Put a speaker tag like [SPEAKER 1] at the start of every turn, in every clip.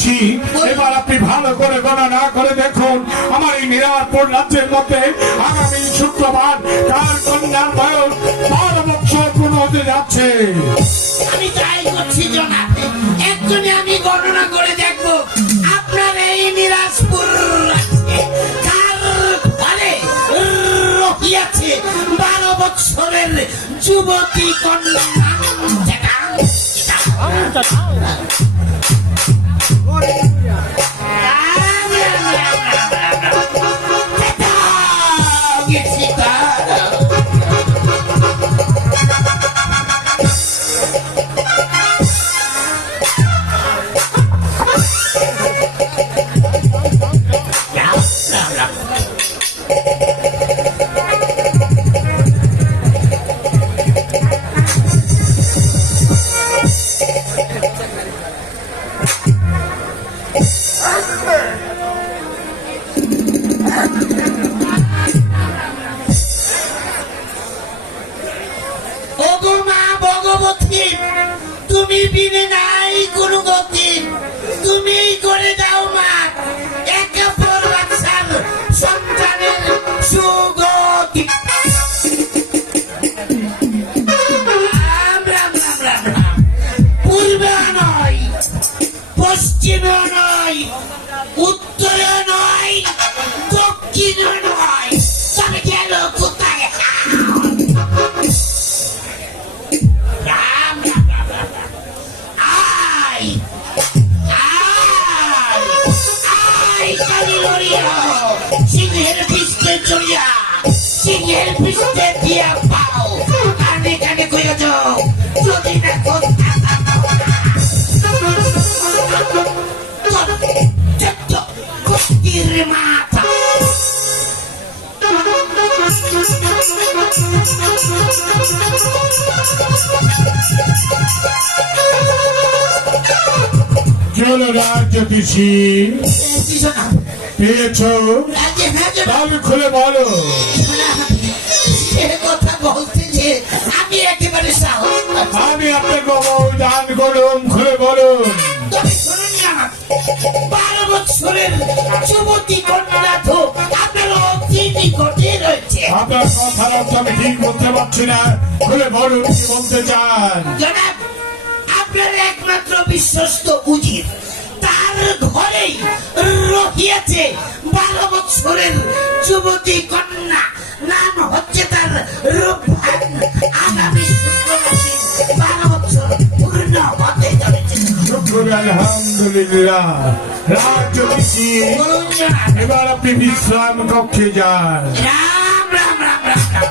[SPEAKER 1] দিচ্ছি এবার আপনি ভালো করে গণনা করে দেখুন, আমার এই নিরাপদ রাজ্যের মধ্যে আগামী শুক্রবার কার কন্যার বয়স বারো বছর পূর্ণ হতে যাচ্ছে।
[SPEAKER 2] আমি ট্রাই করছি জনাব একজনে আমি গণনা করে দেখব। আপনার এই নিরাজপুর রহিয়াছে বারো বৎসরের যুবতী কন্যা? বিনে নাই কোনো গতি। তুমি করে দাও মা। একে পর সন্তানের সুগতি সিংহের পিস্তে চড়িয়া সিংহের পিস্তে দিয়া পাও কানে কানে কইয়া যাও যদি না কুস্তির মাথা
[SPEAKER 1] চলো রাজ্য পিসি পেয়েছ? তবে খুলে বলো।
[SPEAKER 2] কথা বলতে যে আমি একেবারে সাহস পাচ্ছি না।
[SPEAKER 1] আমি আপনাকে দান করুন খুলে বলুন
[SPEAKER 2] তবে শুনুন বারো বছরের যুবতী কন্যা তো আপনার অতি নিকটে রয়েছে।
[SPEAKER 1] আপনার কথার অর্থ আমি ঠিক বলতে পারছি না। খুলে বলুন কি বলতে চান?
[SPEAKER 2] জনাব আপনার একমাত্র বিশ্বস্ত উজির তার রহিয়াছে বছরের যুবতী কন্যা নাম হচ্ছে তার রূপহান আগামী বারো বছর পূর্ণ হতে
[SPEAKER 1] আলহামদুলিল্লাহ। এবার আপনি বিশ্রাম কক্ষে যান।
[SPEAKER 2] রাম রাম রাম রাম রাম।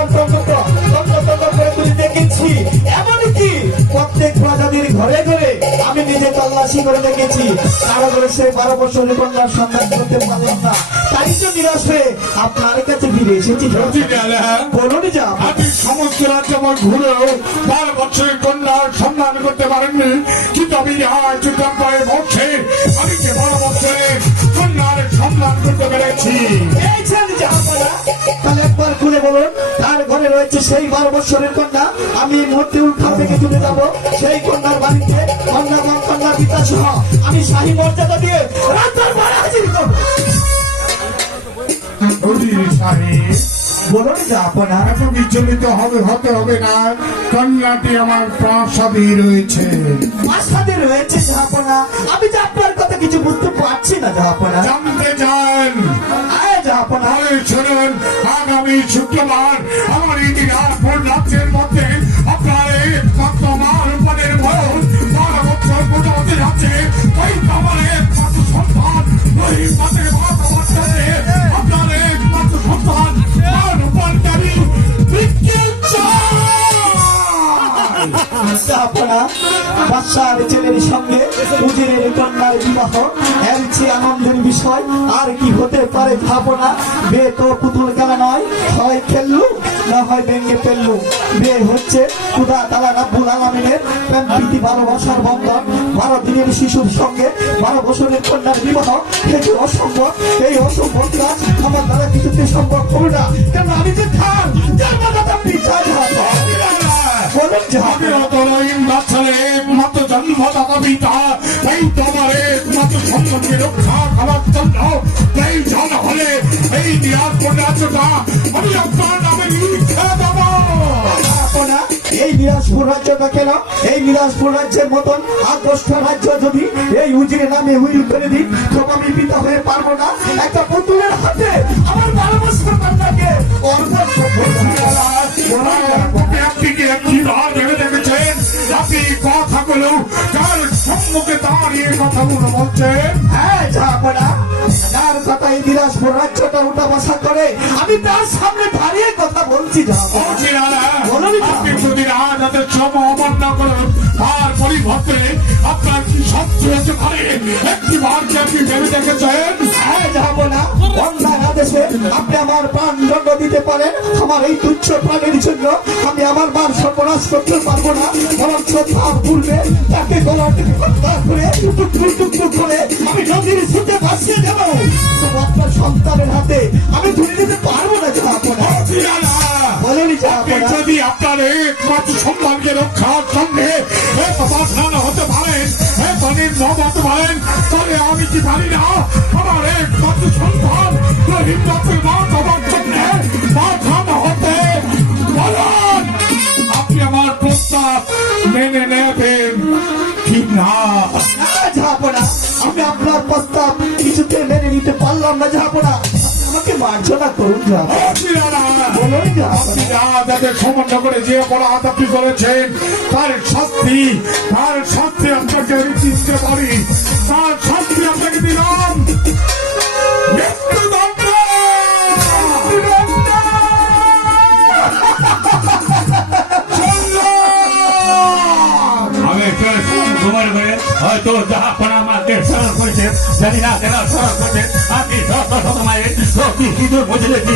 [SPEAKER 3] তল্লাশি করে দেখেছি। সে বারো কন্যার সন্ধান করতে পারলাম না। তাই তো নিরাশ হয়ে আপনার কাছে ফিরে এসেছি। বলুন যা।
[SPEAKER 1] আপনি সমস্ত রাজ্য আমার ঘুরেও বারো বছরের কন্যার সন্ধান করতে পারেননি। কিন্তু আমি আজ পায়ে বসে আমি যে বারো বছরের কন্যার সন্ধান করতে পেরেছি।
[SPEAKER 3] তাহলে একবার খুলে বলুন তার ঘরে রয়েছে সেই বারো বছরের কন্যা। আমি এই মুহূর্তে থেকে চলে যাব। সেই কন্যার বাড়িতে কন্যা এবং সহ আমি শাহী মর্যাদা দিয়ে রাজ্যের বাড়ি হাজির করব
[SPEAKER 1] অজির সাহেব
[SPEAKER 3] বলুন
[SPEAKER 1] এত বিচলিত হবে হতে হবে না। কন্যাটি আমার প্রাসাদেই রয়েছে।
[SPEAKER 3] মাসাদে রয়েছে জাহাপানা। আমি যে আপনার কথা কিছু বুঝতে পারছি না জাহাপানা।
[SPEAKER 1] জানতে
[SPEAKER 3] আয় জাহাপানা।
[SPEAKER 1] শুনুন আগামী শুক্রবার আমার দিনাজপুর রাজ্যের মধ্যে
[SPEAKER 3] বাদশাহ ছেলের সঙ্গে উজিরের কন্যার বিবাহ। এর চেয়ে আনন্দের বিষয়, আর কি হতে পারে ভাবনা? বে তো পুতুল খেলা নয়, হয় খেললু, না হয় ভেঙে ফেললু। বে হচ্ছে খুদা তালা রাব্বুল আলমিনের প্রীতি, ভালোবাসার বন্ধন। বারো দিনের শিশুর সঙ্গে বারো বছরের কন্যার বিবাহ এই অসম্ভব এই অসম্ভব কাজ আমার দ্বারা কিছুতে সম্ভব হবে না। কেন আমি যে খান? যার মাথা পিঠা
[SPEAKER 1] এই নিয়াজ পড়াচোটা আমি আপনার নামে লিখে দেবো
[SPEAKER 3] রাজ্যটা কেন এই বিলাসপুর রাজ্যের মতন আর দশটা রাজ্য যদি এই উজির নামে উইল করে দিই, তবে আমি পিতা হয়ে পারব না। একটা পুতুলের হাতে আমার বারো বছর করব না।
[SPEAKER 1] আপনি কি একটি তা ভেবে দেখেছেন আপনি কথাগুলো যার সম্মুখে দাঁড়িয়ে কথাগুলো বলছেন
[SPEAKER 3] হ্যাঁ যাবনা যার কথা এই বিলাসপুর রাজ্যটা উঠা বসা করে আমি তার সামনে দাঁড়িয়ে কথা বলছি যাব
[SPEAKER 1] বলুন
[SPEAKER 3] আমার এই তুচ্ছ প্রাণের জন্য আমি আমার মার সর্বনাশ করতে পারব না। বরঞ্চ তার পূর্বে তাকে গলার থেকে হত্যা করে টুকরো টুকরো করে আমি নদীর সুতে ভাসিয়ে দেব। আপনার সন্তানের হাতে আমি তুলে দিতে পারব না বলেনি
[SPEAKER 1] যদি আপনার একমাত্র সম্মানকে রক্ষার সঙ্গে হতে পারেন পানির নব হতে পারেন তবে আমি কি পারি না আমার একমাত্র সন্তান হিন্দুর মা জন্য কি না
[SPEAKER 3] না আমি আপনার প্রস্তাব কিছুতে মেনে নিতে পারলাম না যাব না আমাকে মার্জনা করুন
[SPEAKER 1] যাদের সমন্বয় করে যে অপরাধ আপনি করেছেন তার শাস্তি তার শাস্তি আপনাকে আমি চিনতে পারি। তার শাস্তি আপনাকে দিলাম। মৃত্যুদণ্ড!
[SPEAKER 4] জানি না কেন করছে আপনি সত্য সময়ে সত্যি সিঁদুর বুঝলেছি